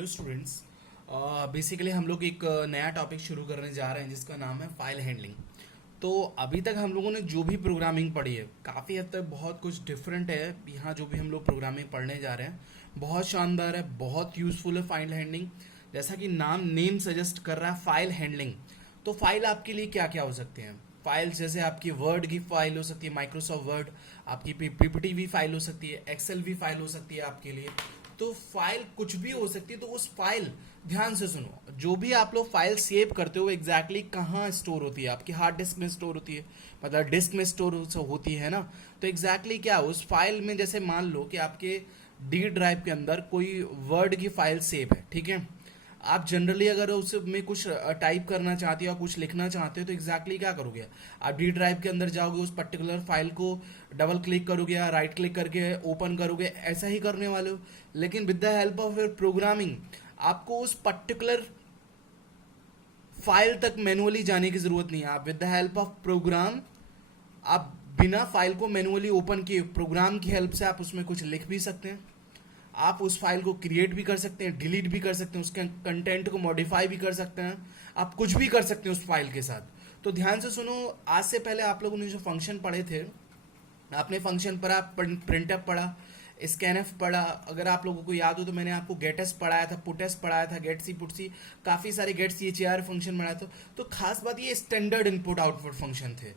Hello students. Basically हम लोग एक नया टॉपिक शुरू करने जा रहे हैं जिसका नाम है फाइल हैंडलिंग। तो अभी तक हम लोगों ने जो भी प्रोग्रामिंग पढ़ी है काफ़ी हद तक बहुत कुछ डिफरेंट है। यहाँ जो भी हम लोग प्रोग्रामिंग पढ़ने जा रहे हैं बहुत शानदार है, बहुत यूज़फुल है फाइल हैंडलिंग। जैसा कि नेम सजेस्ट कर रहा है फाइल हैंडलिंग। तो फाइल आपके लिए क्या क्या हो सकते हैं? फाइल्स जैसे आपकी वर्ड की फाइल हो सकती है, माइक्रोसॉफ्ट वर्ड, आपकी पीपीटी भी फाइल हो सकती है, एक्सेल भी फाइल हो सकती है आपके लिए। तो फाइल कुछ भी हो सकती है। तो उस फाइल, ध्यान से सुनो, जो भी आप लोग फाइल सेव करते हो एग्जैक्टली कहाँ स्टोर होती है? आपकी हार्ड डिस्क में स्टोर होती है, मतलब डिस्क में स्टोर होती है ना। तो एग्जैक्टली क्या उस फाइल में, जैसे मान लो कि आपके डी ड्राइव के अंदर कोई वर्ड की फाइल सेव है, ठीक है। आप जनरली अगर उसमें कुछ टाइप करना चाहते हो या कुछ लिखना चाहते हो तो एग्जैक्टली क्या करोगे? आप डी ड्राइव के अंदर जाओगे, उस पर्टिकुलर फाइल को डबल क्लिक करोगे या राइट क्लिक करके ओपन करोगे, ऐसा ही करने वाले हो। लेकिन with the help of programming आपको उस पर्टिकुलर फाइल तक मैनुअली जाने की जरूरत नहीं है। आप with the help of program, आप बिना फाइल को मैनुअली ओपन किए प्रोग्राम की हेल्प से आप उसमें कुछ लिख भी सकते हैं। आप उस फाइल को क्रिएट भी कर सकते हैं, डिलीट भी कर सकते हैं, उसके कंटेंट को मॉडिफाई भी कर सकते हैं। आप कुछ भी कर सकते हैं उस फाइल के साथ। तो ध्यान से सुनो, आज से पहले आप लोगों ने जो फंक्शन पढ़े थे, आपने फंक्शन पढ़ा, प्रिंटफ पढ़ा, स्कैनफ पढ़ा। अगर आप लोगों को याद हो तो मैंने आपको गेटस पढ़ाया था, पुटस पढ़ाया था, गेटसी पुटसी, काफ़ी सारे गेट्स ये चेयर फंक्शन बनाया था। तो खास बात ये स्टैंडर्ड इनपुट आउटपुट फंक्शन थे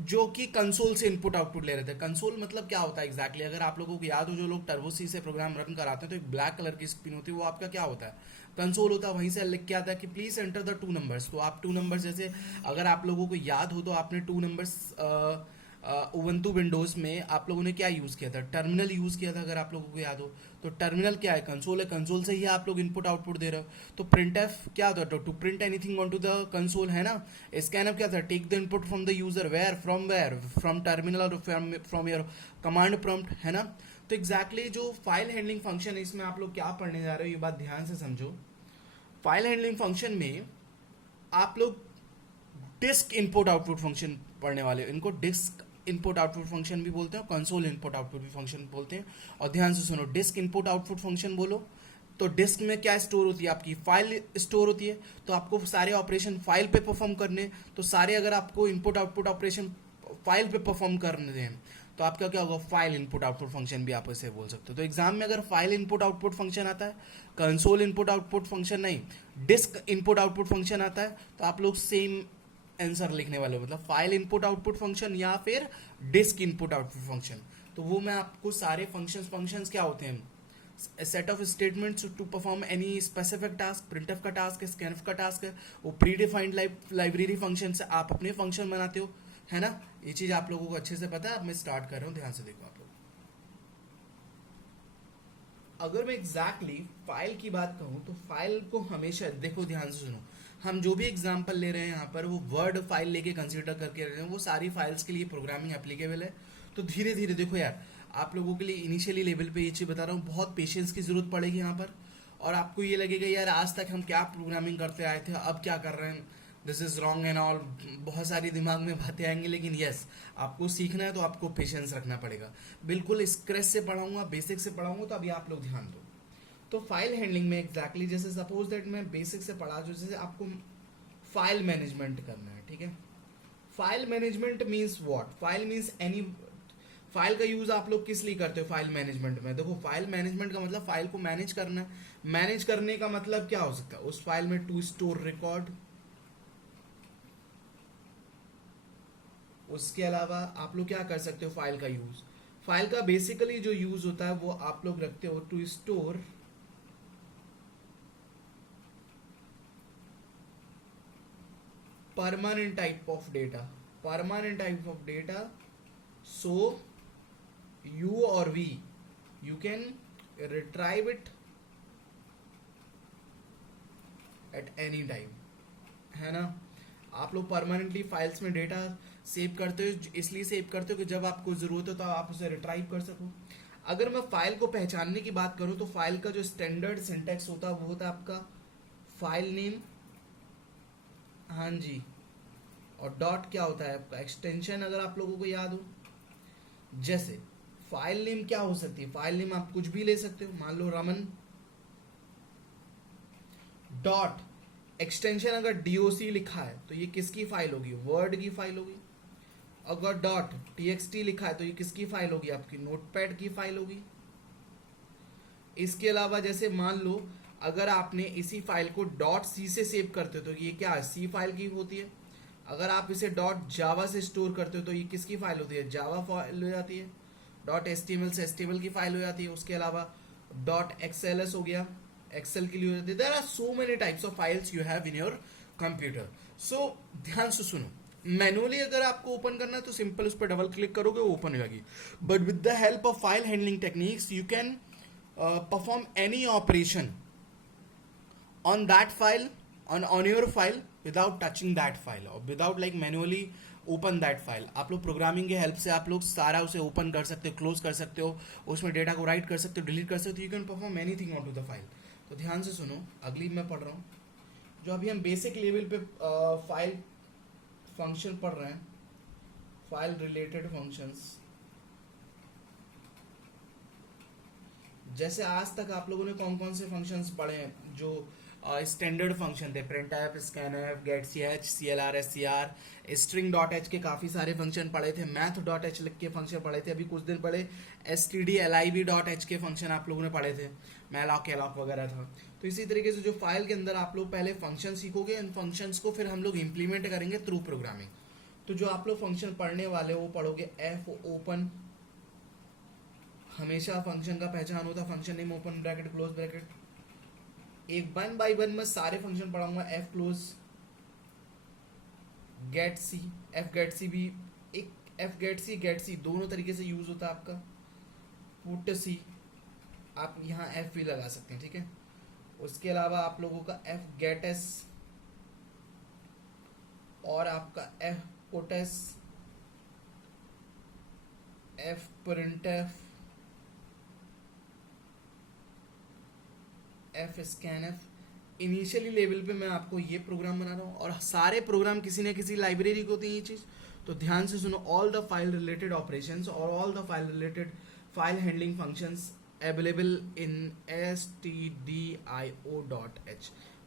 जो कि कंसोल से इनपुट आउटपुट ले रहे थे। कंसोल मतलब क्या होता है एग्जैक्टली अगर आप लोगों को याद हो, जो लोग टर्बो सी से प्रोग्राम रन कराते हैं तो एक ब्लैक कलर की स्क्रीन होती है, वो आपका क्या होता है? कंसोल होता है। वहीं से लिख के आता है कि please enter the two numbers. तो आप टू नंबर्स, जैसे अगर आप लोगों को याद हो तो आपने टू नंबर्स उबंटू विंडोज में आप लोगों ने क्या यूज़ किया था? टर्मिनल यूज़ किया था, अगर आप लोगों को याद हो। तो टर्मिनल क्या है? कंसोल है। कंसोल से ही आप लोग इनपुट आउटपुट दे रहे हो। तो प्रिंट एफ क्या होता है? To print anything on to the console, है ना। स्कैन क्या था? Take the input from the user, where from terminal और फ्रॉम योर कमांड प्रॉम्प्ट, है ना। तो एग्जैक्टली जो फाइल हैंडलिंग फंक्शन है इसमें आप लोग क्या पढ़ने जा रहे हो, ये बात ध्यान से समझो। फाइल हैंडलिंग फंक्शन में आप लोग डिस्क इनपुट आउटपुट फंक्शन पढ़ने वाले हो। इनको डिस्क इनपुट आउटपुट फंक्शन भी बोलते हैं और कंसोल इनपुट आउटपुट भी फंक्शन बोलते हैं। और ध्यान से सुनो, डिस्क इनपुट आउटपुट फंक्शन बोलो तो डिस्क में क्या स्टोर होती है? आपकी फाइल स्टोर होती है। तो आपको सारे ऑपरेशन फाइल पे परफॉर्म करने, तो सारे अगर आपको इनपुट आउटपुट ऑपरेशन फाइल पे परफॉर्म करने हैं तो आपका क्या होगा? फाइल इनपुट आउटपुट फंक्शन भी आप इसे बोल सकते हो। तो एग्जाम में अगर फाइल इनपुट आउटपुट फंक्शन आता है, कंसोल इनपुट आउटपुट फंक्शन नहीं, डिस्क इनपुट आउटपुट फंक्शन आता है, तो आप लोग सेम आंसर लिखने वाले हो, मतलब फाइल इनपुट आउटपुट फंक्शन या फिर डिस्क इनपुट आउटपुट फंक्शन। तो वो मैं आपको सारे फंक्शंस क्या होते हैं? Set of statements to perform any specific task. Printf का टास्क है, स्कैनफ का टास्क है, वो प्री डिफाइंड लाइब्रेरी फंक्शन से आप अपने फंक्शन बनाते हो, है ना। ये चीज आप लोगों को अच्छे से पता है। अब मैं स्टार्ट कर रहा हूँ, ध्यान से देखो आप लोग। अगर मैं एग्जैक्टली फाइल की बात कहूँ तो फाइल को हमेशा देखो, ध्यान से सुनो, हम जो भी एग्जांपल ले रहे हैं यहाँ पर वो वर्ड फाइल लेके कंसीडर करके रहे हैं, वो सारी फाइल्स के लिए प्रोग्रामिंग एप्लीकेबल है। तो धीरे धीरे देखो यार, आप लोगों के लिए इनिशियली लेवल पे ये चीज़ बता रहा हूँ, बहुत पेशेंस की जरूरत पड़ेगी यहाँ पर। और आपको ये लगेगा यार आज तक हम क्या प्रोग्रामिंग करते आए थे, अब क्या कर रहे हैं, this is wrong and all, बहुत सारी दिमाग में बातें आएंगी। लेकिन यस, आपको सीखना है तो आपको पेशेंस रखना पड़ेगा। बिल्कुल स्क्रैच से पढ़ाऊंगा, बेसिक से पढ़ाऊंगा, तो अभी आप लोग ध्यान दो। तो फाइल हैंडलिंग में एग्जैक्टली जैसे सपोज दैट मैं बेसिक से पढ़ा, जो जैसे आपको फाइल मैनेजमेंट करना है, ठीक है। File management means what? File means any file का यूज आप लोग किस लिए करते हो फाइल मैनेजमेंट में? देखो, फाइल मैनेजमेंट का मतलब फाइल को मैनेज करना है। मैनेज करने का मतलब क्या हो सकता है? उस फाइल में टू स्टोर रिकॉर्ड। उसके अलावा आप लोग क्या कर सकते हो? फाइल का यूज, फाइल का बेसिकली जो यूज होता है वो आप लोग रखते हो to store permanent type of data, permanent type of data, so you or you can retrieve it at any time, है ना। आप लोग परमानेंटली फाइल्स में डेटा सेव करते हो, इसलिए सेव करते हो कि जब आपको जरूरत हो तो आप उसे रिट्राइव कर सको। अगर मैं फाइल को पहचानने की बात करूं तो फाइल का जो स्टैंडर्ड सिंटैक्स होता है वो होता है आपका फाइल नेम, हाँ जी, और डॉट क्या होता है आपका एक्सटेंशन, अगर आप लोगों को याद हो। जैसे फाइल नेम क्या हो सकती है? फाइल नेम आप कुछ भी ले सकते हो, मान लो रमन, डॉट एक्सटेंशन अगर डीओसी लिखा है तो ये किसकी फाइल होगी, वर्ड की फाइल होगी। अगर डॉट टीएक्सटी लिखा है तो ये किसकी फाइल होगी, आपकी नोटपैड की फाइल होगी। इसके अलावा जैसे मान लो अगर आपने इसी फाइल को डॉट सी से सेव करते हो तो ये क्या है, सी फाइल की होती है। अगर आप इसे डॉट जावा से स्टोर करते हो तो ये किसकी फाइल होती है, जावा फाइल हो जाती है। डॉट एचटीएमएल से एचटीएमएल की फाइल हो जाती है। उसके अलावा डॉट एक्सएलएस हो गया, एक्सेल के लिए हो जाती है। There are so many types of files you have in your computer. So ध्यान से सुनो, मैनुअली अगर आपको ओपन करना है तो सिंपल उस पर डबल क्लिक करोगे वो ओपन हो जाएगी। But with the help of file handling techniques you can perform any operation on that file, on your file without touching that file or without like manually open that file। आप लोग programming के help से आप लोग सारा उसे open कर सकते हो, क्लोज कर सकते हो, उसमें डेटा को राइट कर सकते हो, डिलीट कर सकते हो। You can perform anything on to the file. तो ध्यान से सुनो, अगली मैं पढ़ रहा हूँ जो अभी हम बेसिक लेवल पे फाइल फंक्शन पढ़ रहे हैं, फाइल रिलेटेड फंक्शंस। जैसे आज तक आप लोगों ने कौन कौन से फंक्शंस पढ़े हैं जो स्टैंडर्ड फंक्शन थे, printf, scanf, getch, clr, scr, string.h के काफी सारे फंक्शन पढ़े थे, math.h लिख के फंक्शन पढ़े थे, अभी कुछ दिन पहले stdlib.h के फंक्शन आप लोगों ने पढ़े थे, malloc, calloc वगैरह था। तो इसी तरीके से जो फाइल के अंदर आप लोग पहले फंक्शन सीखोगे, इन फंक्शंस को फिर हम लोग इंप्लीमेंट करेंगे थ्रू प्रोग्रामिंग। तो जो आप लोग फंक्शन पढ़ने वाले वो पढ़ोगे एफ ओपन, हमेशा फंक्शन का पहचान होता है function name open bracket close bracket. एक वन बाय वन मैं सारे फंक्शन पढ़ाऊंगा। एफ क्लोज, गेट सी, एफ गेट सी भी एक, एफ गेट सी दोनों तरीके से यूज होता है आपका। पुट सी, आप यहाँ एफ भी लगा सकते हैं, ठीक है। उसके अलावा आप लोगों का एफ गेट एस और आपका F put S, F print F scan F. Initially level पे मैं आपको ये प्रोग्राम बना रहा हूँ और सारे प्रोग्राम किसी न किसी लाइब्रेरी को होती है ये चीज़। तो ध्यान से सुनो, all the file related operations और all the file related file handling functions available in stdio.h।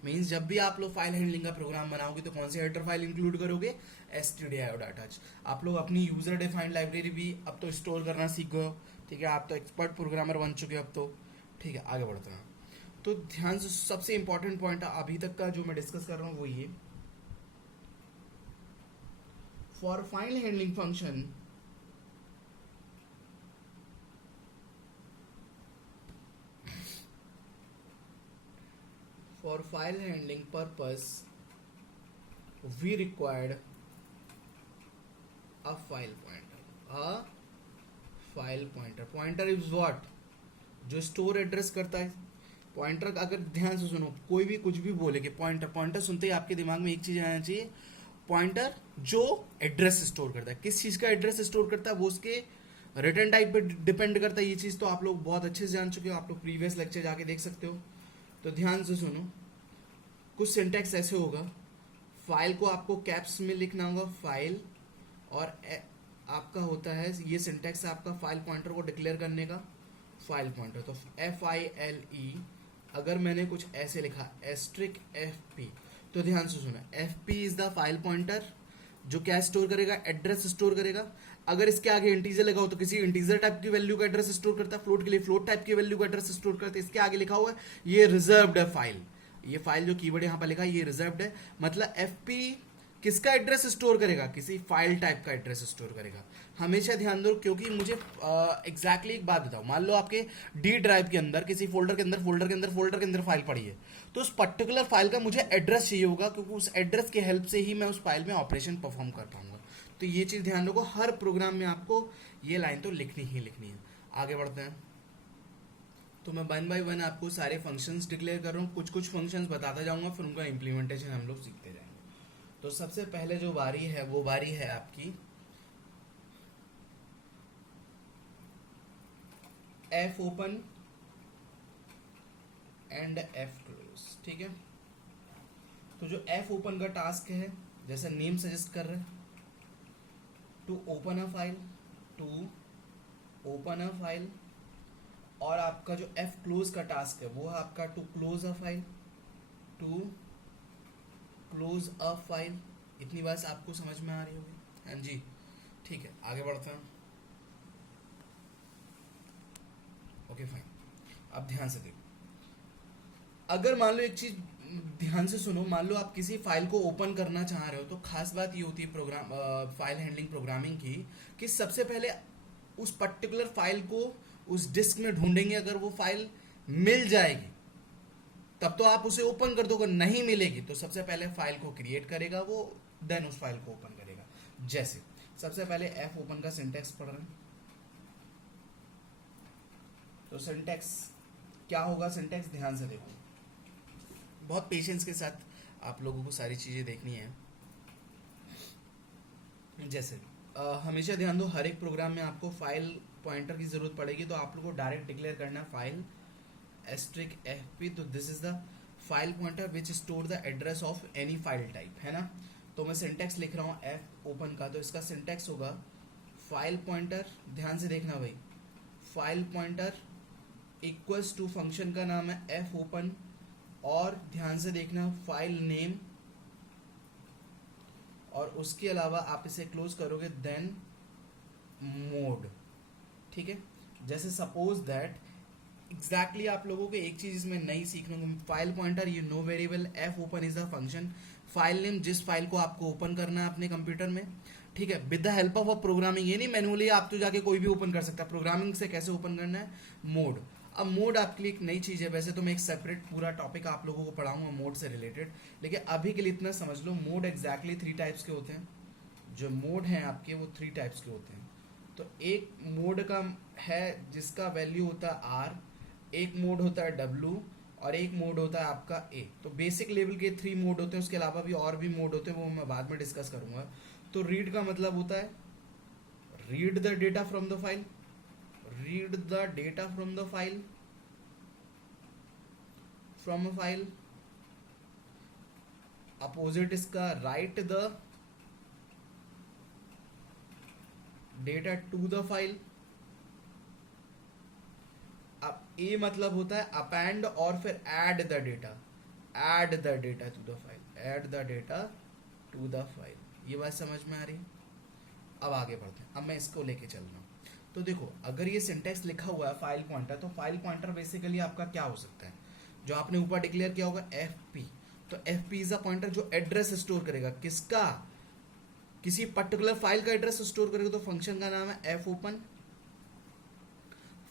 Means जब भी आप लोग फाइल हैंडलिंग का प्रोग्राम बनाओगे तो कौन से हेडर फाइल इंक्लूड करोगे, stdio.h। आप लोग अपनी यूजर डिफाइंड लाइब्रेरी भी अब तो स्टोर करना सीख गए हो, ठीक है। आप तो एक्सपर्ट प्रोग्रामर बन चुके हो अब तो, ठीक है। आगे बढ़ते हैं। तो ध्यान से, सबसे इंपॉर्टेंट पॉइंट अभी तक का जो मैं डिस्कस कर रहा हूं वो ये, for file handling function for file handling purpose we required a file pointer. Pointer is what, जो स्टोर एड्रेस करता है। पॉइंटर अगर ध्यान से सुनो, कोई भी कुछ भी बोले कि पॉइंटर, पॉइंटर सुनते ही आपके दिमाग में एक चीज आना चाहिए, पॉइंटर जो एड्रेस स्टोर करता है। किस चीज का एड्रेस स्टोर करता है वो उसके रिटर्न टाइप पे डिपेंड करता है। ये चीज तो आप लोग बहुत अच्छे से जान चुके हो, आप लोग प्रीवियस लेक्चर जाके देख सकते हो। तो ध्यान से सुनो, कुछ सिंटेक्स ऐसे होगा, फाइल को आपको कैप्स में लिखना होगा फाइल, और आपका होता है ये सिंटेक्स आपका फाइल पॉइंटर को डिक्लेयर करने का, फाइल पॉइंटर। तो FILE, अगर मैंने कुछ ऐसे लिखा एस्ट्रिक FP, तो ध्यान से सुना, FP is the file pointer जो क्या स्टोर करेगा, एड्रेस स्टोर करेगा। अगर इसके आगे इंटीजर लगा हो तो किसी इंटीजर टाइप की वैल्यू का एड्रेस स्टोर करता है, फ्लोट के लिए फ्लोट टाइप की वैल्यू का एड्रेस स्टोर करता है। इसके आगे लिखा हुआ है ये रिजर्व्ड है फाइल, ये फाइल जो कीवर्ड यहाँ पर लिखा है ये रिजर्व्ड है, मतलब FP किसका एड्रेस स्टोर करेगा, किसी फाइल टाइप का एड्रेस स्टोर करेगा। हमेशा ध्यान दो, क्योंकि मुझे एग्जैक्टली एक बात बताओ, मान लो आपके डी ड्राइव के अंदर किसी फोल्डर के अंदर फाइल पड़ी है, तो उस पर्टिकुलर फाइल का मुझे एड्रेस चाहिए होगा, क्योंकि उस एड्रेस के हेल्प से ही मैं उस फाइल में ऑपरेशन परफॉर्म कर पाऊंगा। तो ये चीज ध्यान रखो, हर प्रोग्राम में आपको ये लाइन तो लिखनी ही लिखनी है। आगे बढ़ते हैं। तो मैं वन बाय वन आपको सारे फंक्शंस डिक्लेयर कर रहा हूँ, कुछ कुछ फंक्शंस बताता जाऊंगा, फिर उनका इम्प्लीमेंटेशन हम लोग सीखते जाएंगे। तो सबसे पहले जो बारी है वो बारी है आपकी F open and F close, ठीक है। तो जो F ओपन का टास्क है, जैसे नेम सजेस्ट कर रहे हैं, टू ओपन अ फाइल, और आपका जो F क्लोज का टास्क है वो है आपका to close a file, to close a file. इतनी बात आपको समझ में आ रही होगी? हाँ जी, ठीक है, आगे बढ़ते हैं। ओके फाइन, अब ध्यान से देखो, अगर मान लो एक चीज ध्यान से सुनो, मान लो आप किसी फाइल को ओपन करना चाह रहे हो, तो खास बात ये होती है प्रोग्राम फाइल हैंडलिंग प्रोग्रामिंग की, कि सबसे पहले उस पर्टिकुलर फाइल को उस डिस्क में ढूंढेंगे। अगर वो फाइल मिल जाएगी तब तो आप उसे ओपन कर दो, अगर नहीं मिलेगी तो सबसे पहले फाइल को क्रिएट करेगा वो, देन उस फाइल को ओपन करेगा। जैसे सबसे पहले एफ ओपन का सिंटेक्स पढ़ रहे हैं, तो सिंटेक्स क्या होगा? सिंटेक्स ध्यान से देखो, बहुत पेशेंस के साथ आप लोगों को सारी चीजें देखनी है। जैसे हमेशा ध्यान दो, हर एक प्रोग्राम में आपको फाइल पॉइंटर की जरूरत पड़ेगी, तो आप लोग को डायरेक्ट डिक्लेयर करना फाइल एस्ट्रिक एफपी, तो this is the file pointer which store the address of any file type, है ना। तो मैं सिंटेक्स लिख रहा हूँ एफ ओपन का, तो इसका सिंटेक्स होगा फाइल पॉइंटर, ध्यान से देखना भाई, file pointer equals to function का नाम है एफ ओपन, और ध्यान से देखना फाइल नेम, और उसके अलावा आप इसे क्लोज करोगे देन मोड, ठीक है। जैसे सपोज दैट एग्जैक्टली आप लोगों को एक चीज इसमें नई सीखने को, file pointer you know very well, F open is the function, file name जिस फाइल को आपको ओपन करना है अपने कंप्यूटर में, ठीक है, with the help of a programming, ये नहीं मैनुअली आप तो जाके कोई भी ओपन कर सकता है, प्रोग्रामिंग से कैसे ओपन करना है, मोड। अब मोड आपके लिए एक नई चीज है, वैसे तो मैं एक सेपरेट पूरा टॉपिक आप लोगों को पढ़ाऊंगा मोड से रिलेटेड, लेकिन अभी के लिए इतना समझ लो, मोड एग्जैक्टली 3 टाइप्स के होते हैं। जो मोड हैं आपके वो 3 टाइप्स के होते हैं। तो एक मोड का है जिसका वैल्यू होता है आर, एक मोड होता है डब्ल्यू, और एक मोड होता है आपका ए। तो बेसिक लेवल के 3 मोड होते हैं, उसके अलावा भी और भी मोड होते हैं, वो मैं बाद में डिस्कस करूंगा। तो रीड का मतलब होता है read the data from the file, read the data from the file, from a file. Opposite इसका write the data to the file. अब ए मतलब होता है अपेंड और फिर add the data, add the data to the file, add the data to the file. ये बात समझ में आ रही है? अब आगे बढ़ते हैं, अब मैं इसको लेके चल रहा हूँ। तो देखो, अगर ये सिंटेक्स लिखा हुआ है फाइल पॉइंटर, तो फाइल पॉइंटर बेसिकली आपका क्या हो सकता है, जो आपने ऊपर डिक्लेयर किया होगा एफ पी। तो F P is a pointer जो एड्रेस स्टोर करेगा, किसका? किसी पर्टिकुलर फाइल का एड्रेस स्टोर करेगा। तो फंक्शन का नाम है एफ ओपन,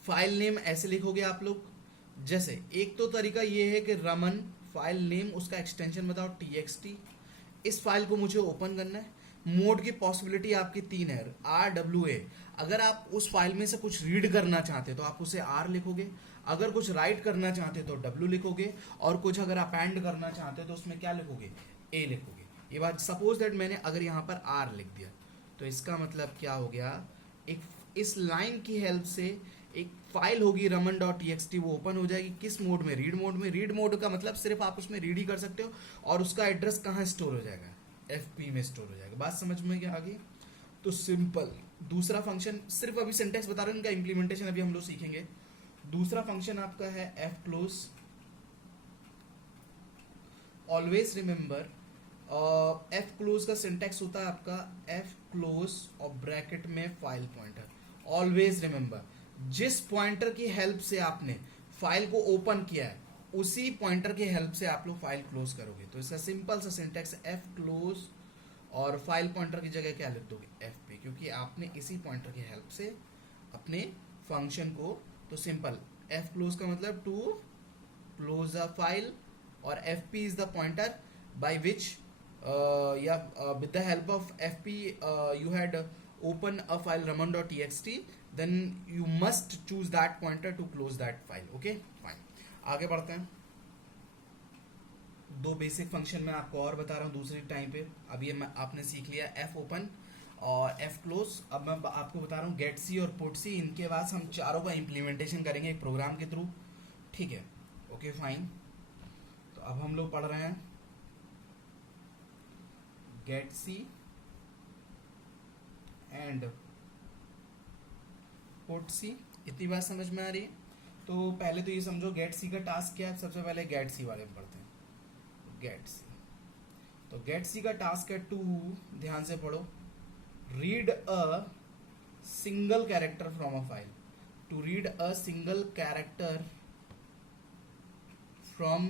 फाइल नेम ऐसे लिखोगे आप लोग। जैसे एक तो तरीका ये है कि रमन फाइल नेम, उसका एक्सटेंशन बताओ txt, इस फाइल को मुझे ओपन करना है। मोड की पॉसिबिलिटी आपकी 3 है, आर डब्ल्यू ए। अगर आप उस फाइल में से कुछ रीड करना चाहते तो आप उसे आर लिखोगे, अगर कुछ राइट करना चाहते तो डब्ल्यू लिखोगे, और कुछ अगर अपेंड करना चाहते तो उसमें क्या लिखोगे, ए लिखोगे। ये बात सपोज दैट मैंने अगर यहाँ पर आर लिख दिया, तो इसका मतलब क्या हो गया, एक इस लाइन की हेल्प से एक फाइल होगी रमन डॉट टी वो ओपन हो जाएगी। किस मोड में? रीड मोड में। रीड मोड का मतलब सिर्फ आप उसमें रीड ही कर सकते हो, और उसका एड्रेस कहाँ स्टोर हो जाएगा, एफपी में स्टोर हो जाएगा। बात समझ में क्या आ गई? तो सिंपल। दूसरा फंक्शन, सिर्फ अभी सिंटेक्स बता रहे हैं, इनका इंप्लीमेंटेशन अभी हम लोग सीखेंगे। दूसरा फंक्शन आपका है F close. Always remember, F close का सिंटेक्स होता है आपका एफ क्लोज और ब्रैकेट में फाइल पॉइंटर। ऑलवेज रिमेंबर, जिस पॉइंटर की हेल्प से आपने फाइल को ओपन किया है, उसी पॉइंटर की हेल्प से आप लोग फाइल क्लोज करोगे। तो इसका सिंपल सा सिंटेक्स एफ क्लोज, और फाइल पॉइंटर की जगह क्या लिख दोगे, एफ पे, क्योंकि आपने इसी पॉइंटर की हेल्प से अपने फंक्शन को, तो सिंपल एफ क्लोज का मतलब टू क्लोज अ फाइल, और F P is the pointer by which with the help of fp you had open a file raman.txt, then you must choose that pointer to close that file. Okay, fine. आगे बढ़ते हैं। 2 basic function मैं आपको और बता रहा हूँ दूसरे टाइम पे। अब ये आपने सीख लिया एफ ओपन और एफ क्लोज। अब मैं आपको बता रहा हूँ गेट सी और पुट सी। इनके बाद हम चारों का इम्प्लीमेंटेशन करेंगे एक प्रोग्राम के थ्रू, ठीक है। Okay fine. तो अब हम लोग पढ़ रहे हैं गेट सी एंड पुट सी। इतनी बात समझ में आ रही है? तो पहले तो ये समझो गेट सी का टास्क क्या है। सबसे पहले गेट सी बारे में पढ़ते हैं। गेट सी। तो गेट सी का टास्क है टू, ध्यान से पढ़ो, read a single character from a file, to read a single character from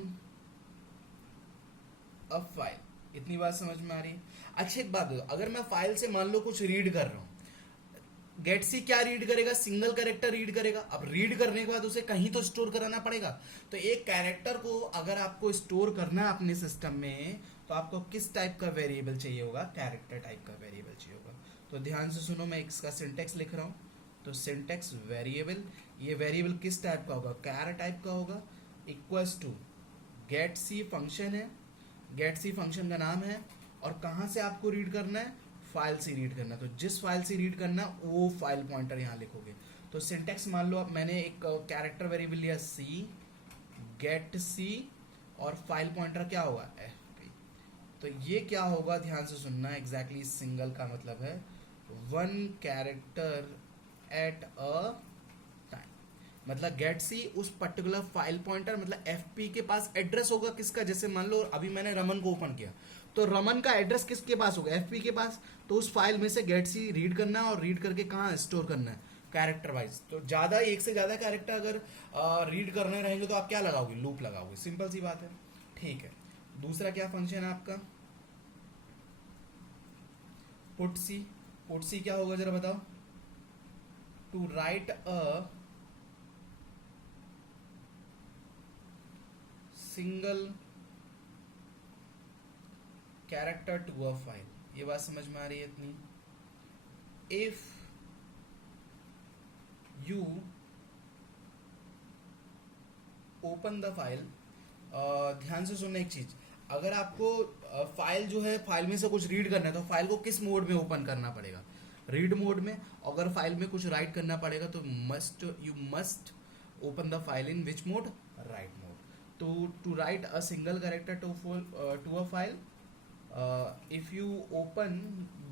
a file. इतनी बात समझ में आ रही है? अच्छा एक बात बताओ, अगर मैं फाइल से मान लो कुछ रीड कर रहा हूं, गेट सी क्या रीड करेगा? सिंगल कैरेक्टर रीड करेगा। अब रीड करने के बाद उसे कहीं तो स्टोर कराना पड़ेगा। तो एक कैरेक्टर को अगर आपको स्टोर करना है अपने सिस्टम में, तो आपको किस टाइप का वेरिएबल चाहिए होगा? कैरेक्टर टाइप का वेरिएबल चाहिए होगा। तो ध्यान से सुनो, मैं इसका सिंटेक्स लिख रहा हूं। तो सिंटेक्स वेरिएबल, ये वेरिएबल किस टाइप का होगा? कैर टाइप का होगा। Equals to get C function है, गेट सी फंक्शन का नाम है, और कहां से आपको रीड करना है? फाइल से रीड करना। तो जिस फाइल से रीड करना वो फाइल पॉइंटर यहां लिखोगे। तो सिंटेक्स मान लो, अब मैंने एक कैरेक्टर वेरिएबल लिया सी, गेट सी, और फाइल पॉइंटर क्या होगा? एफपी। तो ये क्या होगा? ध्यान से सुनना, एग्जैक्टली सिंगल का मतलब है one character at a time. मतलब गेट सी उस पर्टिकुलर फाइल पॉइंटर, मतलब एफपी के पास एड्रेस होगा किसका? जैसे मान लो अभी मैंने रमन को ओपन किया, तो रमन का एड्रेस किसके पास होगा? एफपी के पास। तो उस फाइल में से गेट सी रीड करना है, और रीड करके कहाँ स्टोर करना है? Character wise. तो ज्यादा, एक से ज्यादा कैरेक्टर अगर रीड करने रहेंगे तो आप क्या लगाओगे? लूप लगाओगे। सिंपल सी बात है। ठीक है, दूसरा क्या फंक्शन है आपका? पुट सी। पुट सी क्या होगा जरा बताओ? To write a single character to a file. ये बात समझ में आ रही है इतनी? If you open the file, ध्यान से सुनना एक चीज, अगर आपको फाइल जो है, फाइल में से कुछ रीड करना है, तो फाइल को किस मोड में ओपन करना पड़ेगा? रीड मोड में। अगर फाइल में कुछ राइट करना पड़ेगा तो you must open the file in which mode? Write mode. To write a single character to a file, if you open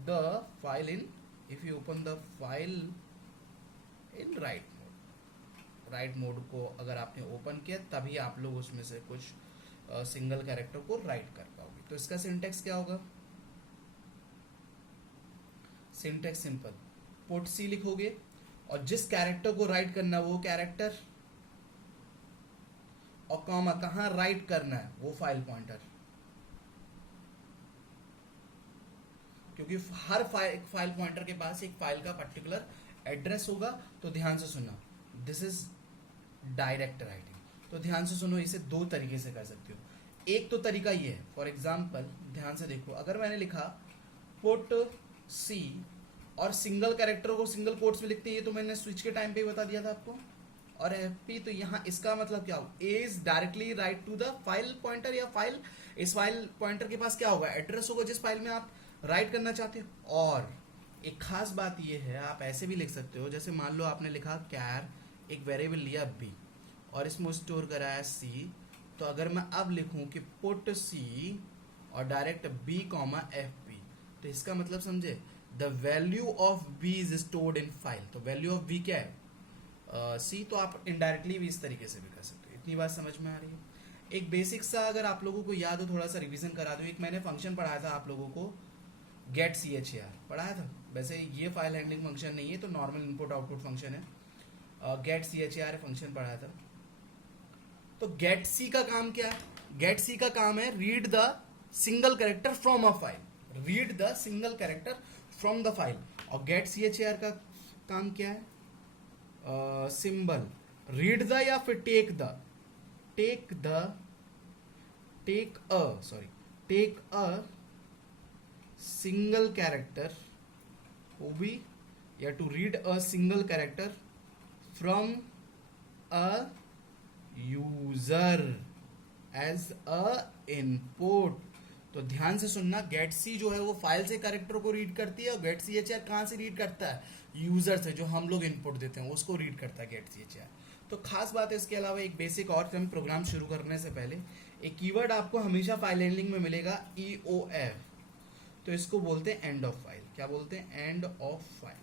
the file in if you open the file in write mode, right mode को अगर आपने open किया तभी आप लोग उसमें से कुछ सिंगल कैरेक्टर को राइट कर पाओगे। तो इसका सिंटेक्स क्या होगा? सिंटेक्स सिंपल, पुट सी लिखोगे, और जिस कैरेक्टर को राइट करना वो कैरेक्टर, और कॉमा कहाँ राइट करना है? वो फाइल पॉइंटर। क्योंकि हर फाइल पॉइंटर के पास एक फाइल का पर्टिकुलर एड्रेस होगा। तो ध्यान से सुनना, दिस इज डायरेक्ट राइटिंग। तो ध्यान से सुनो, इसे दो तरीके से कर सकते हो। एक तो तरीका ये है, फॉर एग्जाम्पल ध्यान से देखो, अगर मैंने लिखा पुट सी और सिंगल कैरेक्टर को सिंगल कोट्स में लिखते हैं, ये तो मैंने स्विच के टाइम पे ही बता दिया था आपको, और एफपी, तो यहाँ इसका मतलब क्या होगा? A is directly write to the file pointer, या फाइल, इस फाइल पॉइंटर के पास क्या होगा? एड्रेस होगा जिस फाइल में आप राइट करना चाहते हो। और एक खास बात यह है, आप ऐसे भी लिख सकते हो, जैसे मान लो आपने लिखा कैर, एक वेरिएबल लिया बी, और इसमें स्टोर कराया सी। तो अगर मैं अब लिखूं कि पुट सी और direct B comma F P, तो इसका मतलब समझे, the value of B is stored in file. तो वैल्यू ऑफ बी क्या है? सी। तो आप इनडायरेक्टली भी इस तरीके से भी कर सकते हो। इतनी बात समझ में आ रही है? एक बेसिक सा अगर आप लोगों को याद हो, थोड़ा सा रिवीजन करा दूं। एक मैंने फंक्शन पढ़ाया था आप लोगों को, get C H A R पढ़ाया था। वैसे ये फाइल हैंडलिंग फंक्शन नहीं है, तो नॉर्मल इनपुट आउटपुट फंक्शन है। Get C H A R function पढ़ाया था। तो गेट सी का काम क्या है? गेट सी का काम है read the single character from a file, read the single character from the file. और get C H A R का काम क्या है? सिंबल, रीड द या फिर take the, take a single character, वो भी, या to read a single character from a user as a input. तो ध्यान से सुनना, गेट सी जो है वो फाइल से कैरेक्टर को रीड करती है, और गेट सी एच आर कहाँ से रीड करता है? यूजर से, जो हम लोग इनपुट देते हैं उसको रीड करता है गेट सी एच आर। तो खास बात है, इसके अलावा एक बेसिक और, हम प्रोग्राम शुरू करने से पहले एक कीवर्ड आपको हमेशा फाइल हैंडलिंग में मिलेगा, EOF। तो इसको बोलते हैं एंड ऑफ फाइल। क्या बोलते हैं? End of file.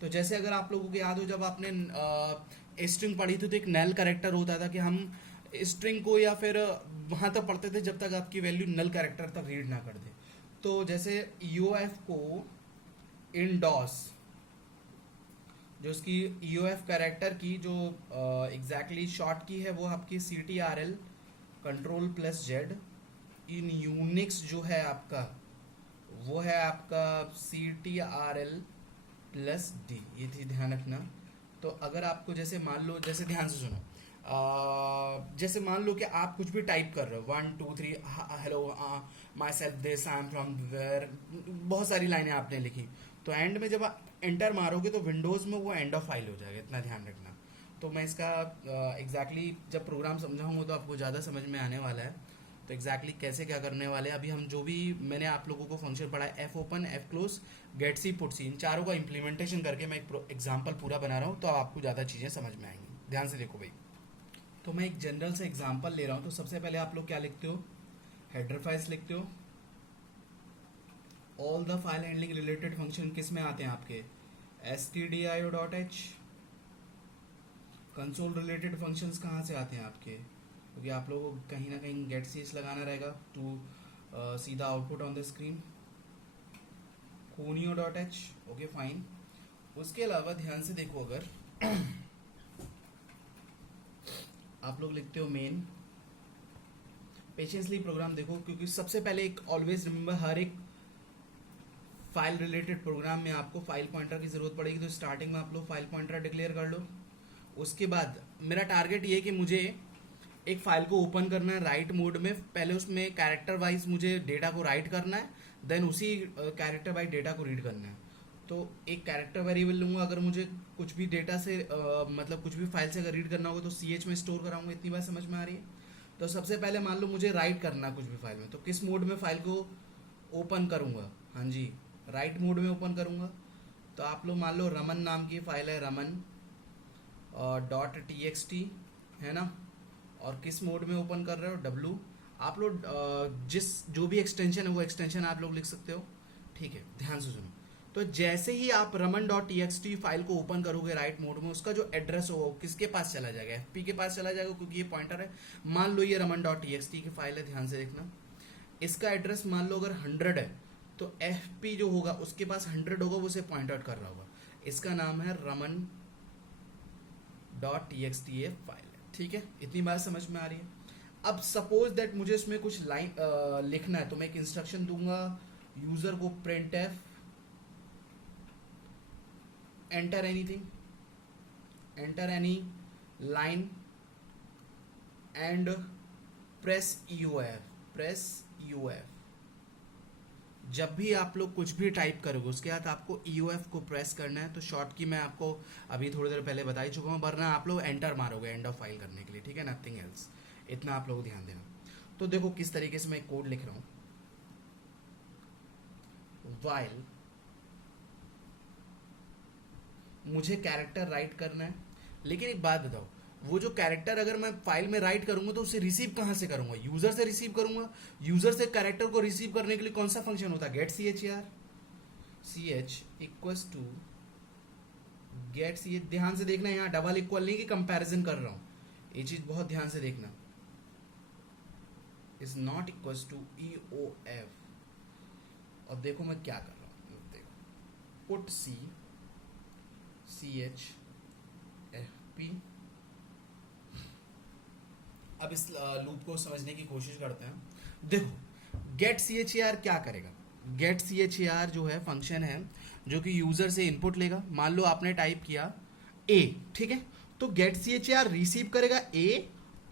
तो जैसे अगर आप लोगों को याद हो, जब आपने स्ट्रिंग पढ़ी थी, तो एक नल कैरेक्टर होता था कि हम स्ट्रिंग को या फिर वहां तक पढ़ते थे जब तक आपकी वैल्यू नल कैरेक्टर तक रीड ना कर दे। तो जैसे ईओएफ को इन डॉस, जो उसकी ईओएफ कैरेक्टर की जो एग्जैक्टली शॉर्ट की है वो आपकी CTRL कंट्रोल प्लस जेड। इन यूनिक्स जो है आपका वो है आपका CTRL प्लस डी, ये थी ध्यान रखना। तो अगर आपको जैसे मान लो, जैसे ध्यान से सुनो, जैसे मान लो कि आप कुछ भी टाइप कर रहे हो 1 2 3 hello myself this I am from where, बहुत सारी लाइनें आपने लिखी, तो एंड में जब आप एंटर मारोगे तो विंडोज में वो एंड ऑफ फाइल हो जाएगा, इतना ध्यान रखना। तो मैं इसका एग्जैक्टली जब प्रोग्राम समझाऊंगा तो आपको ज़्यादा समझ में आने वाला है। तो एग्जैक्टली कैसे क्या करने वाले हैं, अभी हम जो भी मैंने आप लोगों को फंक्शन पढ़ा है F open, F close, get C, put C, इन चारों का इंप्लीमेंटेशन करके मैं एक एग्जाम्पल पूरा बना रहा हूँ, तो आपको ज़्यादा चीज़ें समझ में आएंगी। ध्यान से देखो भाई, तो मैं एक जनरल से एग्जाम्पल ले रहा हूँ। तो सबसे पहले आप लोग क्या लिखते हो, हेडर फाइल्स लिखते हो। All the file handling related function किस में आते हैं आपके, stdio.h। कंसोल रिलेटेड फंक्शंस कहाँ से आते हैं आपके, क्योंकि आप लोगों को कहीं ना कहीं गेट सीएस लगाना रहेगा to see the output on the screen. conio.h, okay fine. उसके अलावा ध्यान से देखो, अगर आप लोग लिखते हो मेन, पेशेंसली प्रोग्राम देखो, क्योंकि सबसे पहले एक ऑलवेज रिमेंबर, हर एक फाइल रिलेटेड प्रोग्राम में आपको फाइल पॉइंटर की जरूरत पड़ेगी। तो स्टार्टिंग में आप लोग फाइल पॉइंटर डिक्लेयर कर लो। उसके बाद मेरा टारगेट ये है कि मुझे एक फाइल को ओपन करना है राइट मोड में। पहले उसमें कैरेक्टर वाइज मुझे डेटा को राइट करना है, देन उसी कैरेक्टर वाइज डेटा को रीड करना है। तो एक कैरेक्टर वेरिएबल लूंगा, अगर मुझे कुछ भी डेटा से मतलब कुछ भी फाइल से अगर रीड करना होगा तो CH में स्टोर कराऊंगा। इतनी बात समझ में आ रही है। तो सबसे पहले मान लो मुझे राइट करना कुछ भी फाइल में, तो किस मोड में फाइल को ओपन करूंगा, हाँ जी राइट मोड में ओपन करूंगा। तो आप लोग मान लो रमन नाम की फाइल है, रमन .txt है ना, और किस मोड में ओपन कर रहे हो, W। आप लोग जिस जो भी एक्सटेंशन है वो एक्सटेंशन आप लोग लिख सकते हो, ठीक है। ध्यान से सुनो, तो जैसे ही आप raman.txt फाइल को ओपन करोगे राइट मोड में, उसका जो एड्रेस होगा वो किसके पास चला जाएगा, FP के पास चला जाएगा, क्योंकि ये पॉइंटर है। मान लो ये raman.txt की फाइल है, ध्यान से देखना। इसका एड्रेस मान लो अगर 100 है तो FP जो होगा उसके पास 100 होगा, वो उसे पॉइंट आउट कर रहा होगा। इसका नाम है raman.txt ये फाइल है, ठीक है। इतनी बात समझ में आ रही है। अब सपोज दैट मुझे इसमें कुछ लाइन लिखना है, तो मैं एक इंस्ट्रक्शन दूंगा यूजर को, printf enter anything, enter any line and press EOF। जब भी आप लोग कुछ भी टाइप करोगे उसके बाद आपको EOF को प्रेस करना है। तो शॉर्ट की मैं आपको अभी थोड़ी देर पहले बता ही चुका हूँ, वरना आप लोग एंटर मारोगे एंड ऑफ फाइल करने के लिए, ठीक है, नथिंग एल्स। इतना आप लोग ध्यान देना। तो देखो किस तरीके से मैं कोड लिख रहा हूँ, while मुझे कैरेक्टर राइट करना है, लेकिन एक बात बताओ, वो जो कैरेक्टर अगर मैं फाइल में राइट करूंगा तो उसे रिसीव कहां से करूंगा, यूजर से रिसीव करूंगा। यूजर से कैरेक्टर को रिसीव करने के लिए कौन सा फंक्शन होता है, get ch equals to get ch। ध्यान से देखना, यहाँ डबल इक्वल नहीं कि कंपैरिजन कर रहा हूं, ये चीज बहुत ध्यान से देखना, is not equals to EOF। और देखो मैं क्या कर रहा हूं, देखो पुट CH FP। अब इस लूप को समझने की कोशिश करते हैं। देखो गेट CHAR क्या करेगा, गेट CHAR जो है फंक्शन है जो कि यूजर से इनपुट लेगा। मान लो आपने टाइप किया A, ठीक है, तो गेट CHAR रिसीव करेगा A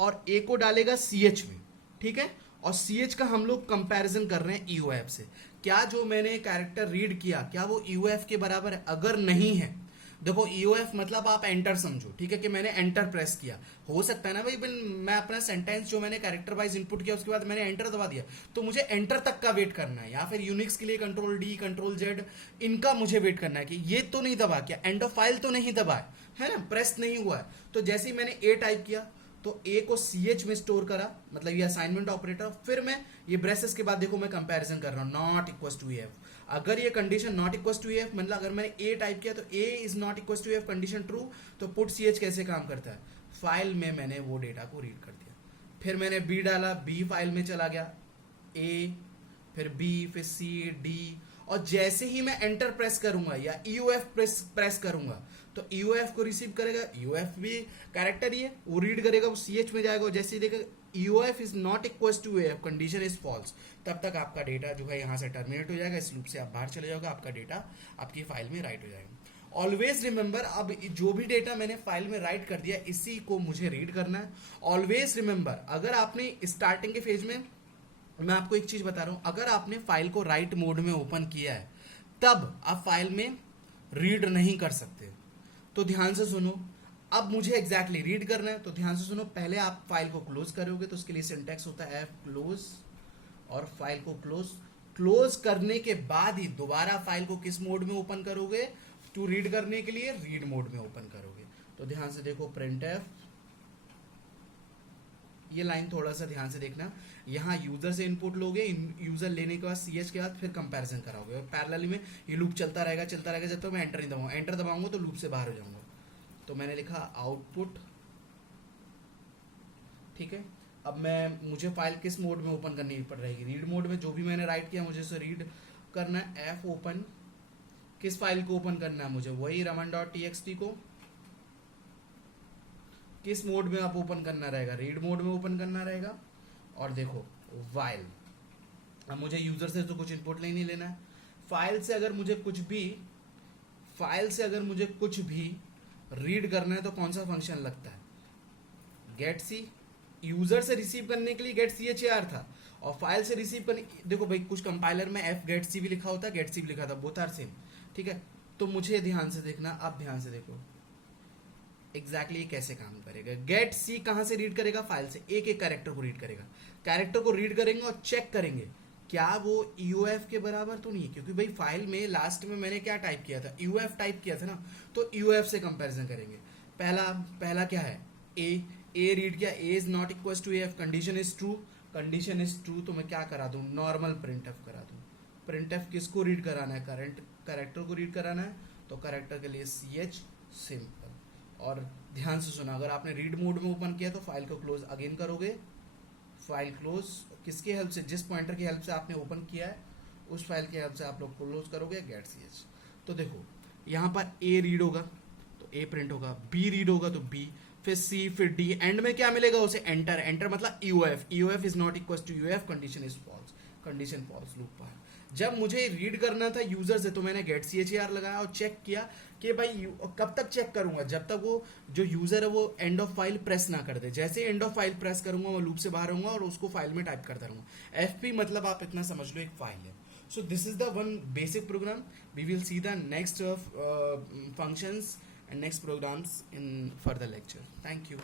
और A को डालेगा CH में, ठीक है। और CH का हम लोग कंपैरिजन कर रहे हैं EOF से। क्या जो मैंने कैरेक्टर रीड किया क्या वो EOF के बराबर है, अगर नहीं है, देखो EOF मतलब आप एंटर समझो, ठीक है, कि मैंने एंटर प्रेस किया। हो सकता है ना भाई मैं अपना सेंटेंस जो मैंने कैरेक्टर वाइज इनपुट किया उसके बाद मैंने एंटर दबा दिया, तो मुझे एंटर तक का वेट करना है। या फिर यूनिक्स के लिए कंट्रोल D कंट्रोल Z, इनका मुझे वेट करना है कि ये तो नहीं दबा, क्या एंड ऑफ फाइल तो नहीं दबा है ना, प्रेस नहीं हुआ है। तो जैसे ही मैंने A टाइप किया तो A को CH में स्टोर करा, मतलब ये असाइनमेंट ऑपरेटर। फिर मैं ये ब्रेसेस के बाद देखो मैं कंपैरिजन कर रहा हूँ, नॉट इक्वल टू EF। अगर ये condition not equal to EF, मतलब अगर मैंने A टाइप किया तो A is not equal to EF, condition true, तो पुट CH कैसे काम करता है, फाइल में मैंने वो डेटा को रीड कर दिया। फिर मैंने बी डाला, बी फाइल में चला गया, ए, फिर बी, फिर सी, डी, और जैसे ही मैं एंटर प्रेस करूंगा या ईओएफ प्रेस करूंगा तो ईओएफ को रिसीव करेगा। ईओएफ भी कैरेक्टर ही है, वो रीड करेगा, वो सीएच में जाएगा, और जैसे ही देखेगा EOF is not equal to F, condition is false, तब तक आपका डेटा जो है यहाँ से टर्मिनेट हो जाएगा, इस लूप से आप बाहर चले जाओगे, आपका डेटा आपकी फाइल में राइट हो जाएगा। ऑलवेज रिमेंबर, अब जो भी डेटा मैंने फाइल में राइट कर दिया इसी को मुझे रीड करना है। ऑलवेज रिमेंबर, अगर आपने स्टार्टिंग के फेज में, मैं आपको एक चीज बता रहा हूं, अगर आपने फाइल को राइट मोड में ओपन किया है तब आप फाइल में रीड नहीं कर सकते। तो ध्यान से सुनो, अब मुझे एग्जैक्टली रीड करना है, तो ध्यान से सुनो। पहले आप फाइल को क्लोज करोगे तो उसके लिए सिंटैक्स होता है एफ क्लोज, और फाइल को क्लोज करने के बाद ही दोबारा फाइल को किस मोड में ओपन करोगे, टू रीड करने के लिए रीड मोड में ओपन करोगे। तो ध्यान से देखो, प्रिंट एफ, ये लाइन थोड़ा सा ध्यान से देखना, यहाँ यूजर से इनपुट लोगे, यूजर लेने के बाद सीएच के बाद फिर कंपैरिजन कराओगे, और पैरेलली में ये लूप चलता रहेगा जब तक मैं एंटर नहीं दबाऊंगा। एंटर दबाऊंगा तो लूप से बाहर हो जाऊंगा। तो मैंने लिखा आउटपुट, ठीक है। अब मुझे फाइल किस मोड में ओपन करनी पड़ रहेगी, रीड मोड में। जो भी मैंने राइट किया मुझे उसे रीड करना है। एफ ओपन, किस फाइल को ओपन करना है मुझे, वही raman.txt को किस मोड में आप ओपन करना रहेगा, रीड मोड में ओपन करना रहेगा। और देखो वाइल, अब मुझे यूजर से तो कुछ इनपुट नहीं लेना है, फाइल से अगर मुझे कुछ भी रीड करना है तो कौन सा फंक्शन लगता है, गेट सी। यूजर से रिसीव करने के लिए गेट सी एच आर था, और फाइल से रिसीव करने, देखो भाई कुछ कंपाइलर में एफ गेट सी भी लिखा होता है, गेट सी भी लिखा था, बोथ आर सेम, ठीक है। तो मुझे ध्यान से देखना, आप ध्यान से देखो एग्जैक्टली कैसे काम करेगा। गेट सी कहां से रीड करेगा, फाइल से, एक एक कैरेक्टर को रीड करेगा। कैरेक्टर को रीड करेंगे और चेक करेंगे क्या वो ईओएफ के बराबर तो नहीं है, क्योंकि भाई फाइल में लास्ट में मैंने क्या टाइप किया था, ईओएफ टाइप किया था ना, तो ईओएफ से कंपैरिजन करेंगे। पहला क्या है, ए रीड किया, A is not equal to F, condition is true, तो मैं क्या करा दूं, नॉर्मल प्रिंट एफ करा दूं। प्रिंट एफ किसको रीड कराना है, कैरेक्टर को रीड कराना है, तो कैरेक्टर के लिए सी एच, सिंपल। और ध्यान से सुना, अगर आपने रीड मोड में ओपन किया तो फाइल को क्लोज अगेन करोगे। फाइल क्लोज किसकी हेल्प से, जिस पॉइंटर की हेल्प से आपने ओपन किया है उस फाइल की हेल्प से आप लोग क्लोज करोगे, गेट सी एच। तो देखो यहाँ पर ए रीड होगा तो ए प्रिंट होगा, बी रीड होगा तो बी, फिर सी, फिर डी, एंड में क्या मिलेगा उसे, एंटर मतलब EOF is not equal to UF, condition is false, condition false, loop पर। जब मुझे रीड करना था यूजर से तो मैंने गेट सी एच आर लगाया और चेक किया कि भाई, कब तक चेक करूंगा, जब तक वो जो यूजर है वो एंड ऑफ फाइल प्रेस ना कर दे। जैसे एंड ऑफ फाइल प्रेस करूंगा वो लूप से बाहर होऊंगा और उसको फाइल में टाइप करता रहूंगा। एफपी मतलब आप इतना समझ लो एक फाइल है। So this is the one basic program. We will see the next functions and next programs in further lecture. Thank you.